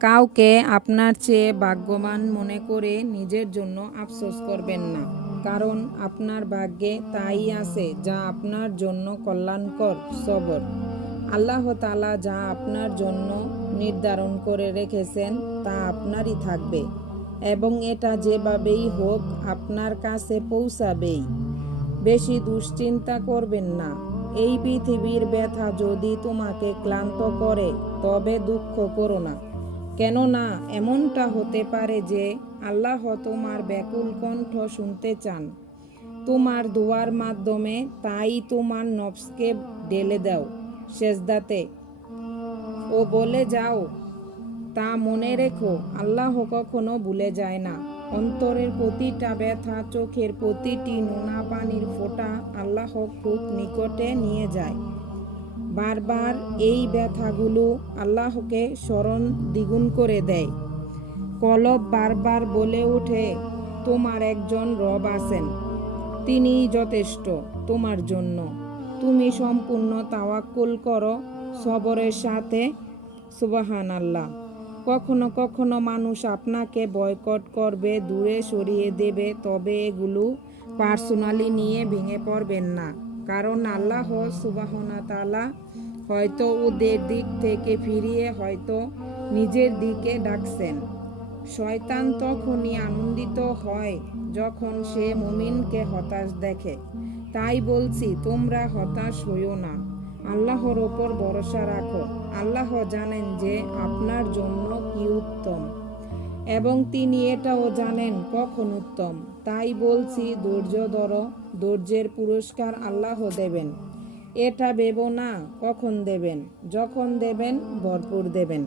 কাউকে আপনার চেয়ে ভাগ্যবান মনে করে নিজের জন্য আফসোস করবেন না। কারণ আপনার ভাগ্যে তাই আছে যা আপনার জন্য কল্যাণকর, সবর। আল্লাহ তালা যা আপনার জন্য নির্ধারণ করে রেখেছেন, তা আপনারই থাকবে এবং এটা যেভাবেই হোক আপনার কাছে পৌঁছাবেই। বেশি দুশ্চিন্তা করবেন না। এই পৃথিবীর ব্যথা যদি তোমাকে ক্লান্ত করে, তবে দুঃখ করো না। কেননা এমনটা হতে পারে যে আল্লাহ তোমার ব্যাকুল কণ্ঠ শুনতে চান। তোমার দোয়ার মাধ্যমে তাই তোমার নফসকে ঢেলে দাও সেজদাতে। ও বলে যাও, তা মনে রেখো, আল্লাহ কখনো ভুলে যায় না। অন্তরের প্রতিটা ব্যথা, চোখের প্রতিটি নোনা পানির ফোঁটা আল্লাহ খুব নিকটে নিয়ে যায়। বারবার এই ব্যথাগুলো আল্লাহকে স্মরণ দ্বিগুণ করে দেয়। কলব বারবার বলে ওঠে, তোমার একজন রব আছেন। তিনিই যথেষ্ট তোমার জন্য। তুমি সম্পূর্ণ তাওয়াক্কুল করো সবরের সাথে সুবাহান আল্লাহ কখনো কখনো মানুষ আপনাকে বয়কট করবে, দূরে সরিয়ে দেবে, তবে এগুলো পার্সোনালি নিয়ে ভেঙে পড়বেন না। কারণ আল্লাহ সুবাহনা তালা হয়তো ওদের দিক থেকে ফিরিয়ে হয়তো নিজের দিকে ডাকছেন। শয়তান তখনই আনন্দিত হয় যখন সে মুমিনকে হতাশ দেখে। তাই বলছি, তোমরা হতাশ হইও না। আল্লাহর ওপর ভরসা রাখো। আল্লাহ জানেন যে আপনার জন্য কি উত্তম। এবং তিনি এটাও জানেন কখন উত্তম। তাই বলছি, ধৈর্য ধর, ধৈর্যের পুরস্কার আল্লাহ দেবেন। এটা ভেবো না কখন দেবেন। যখন দেবেন, ভরপুর দেবেন।